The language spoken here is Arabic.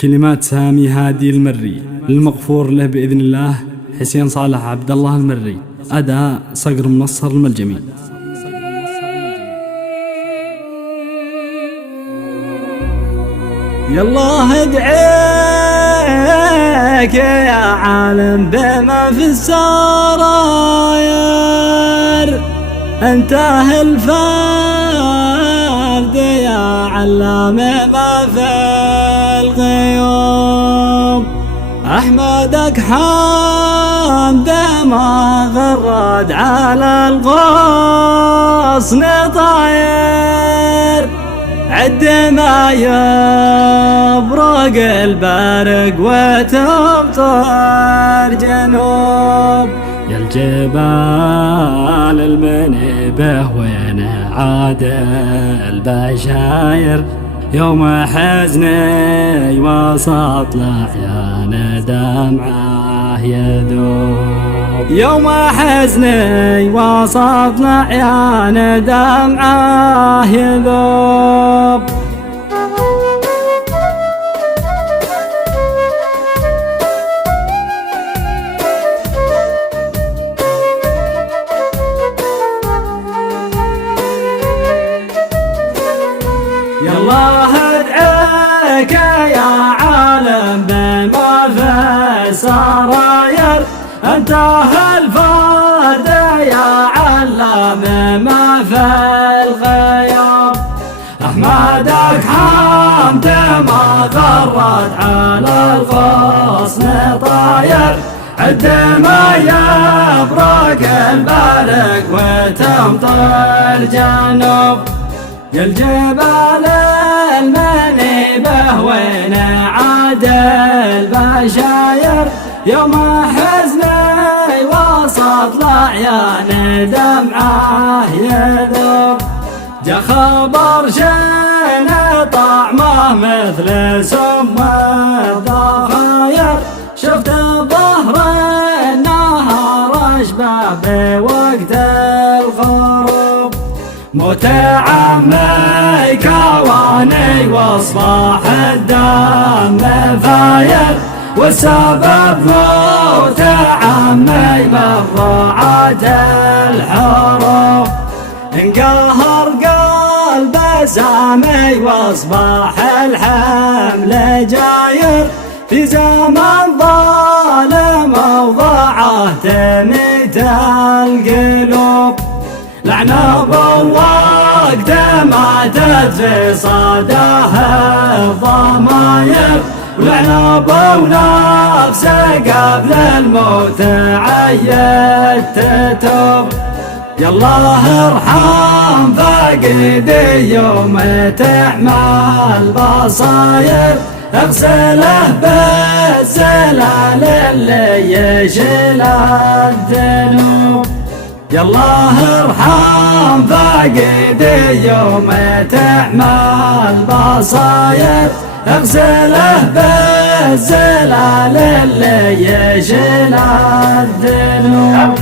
كلمات سامي هادي المري، المغفور له بإذن الله حسين صالح عبد الله المري. أداء صقر منصر الملجمي. يالله ادعيك يا عالم بما في السراير، انت الفرد يا علام ما في الغيوب. احمدك حمد ما غرد على الغصن طاير، عد ما يبرق البرق وتمطر جنوب. يا الجبال المنيبة وين عاد البشاير، يوم حزني وسط الأحيان دمعه يذوب. يوم حزني وسط الأحيان دمعه يذوب. يالله ادعيك يا عالم بما في السراير، انت الفرد يا علام ما في الغيوب. احمدك حمد ما غرد على الغصن طاير، عد ما يبرق البرق وتمطر جنوب. يا الجبال المنيبة وين عاد البشاير، يوم حزني وسط الأعيان دمعه يذوب. جا خبر شين طعمه مثل سم الضفاير، شفت ظهر النهار اشبه بوقت الغروب. موت عمي كواني واصبح الدم فاير، والسبب موت عمي مضاعت الحروب. انقهر قلب سامي واصبح الحمل جاير، في زمن ظالم وضاعه تميت القلوب. لعنة بوقت ماتت في صداه الضماير، ولعنة بونفسه قبل الموت عيت تتوب. يالله ارحم فقدي يوم تحمل بصاير، اغسله بالزلال اللي يشيل الذنوب. يالله ارحم فقدي يوم تحمل بصاير، اغسله بالزلال اللي يشيل الذنوب.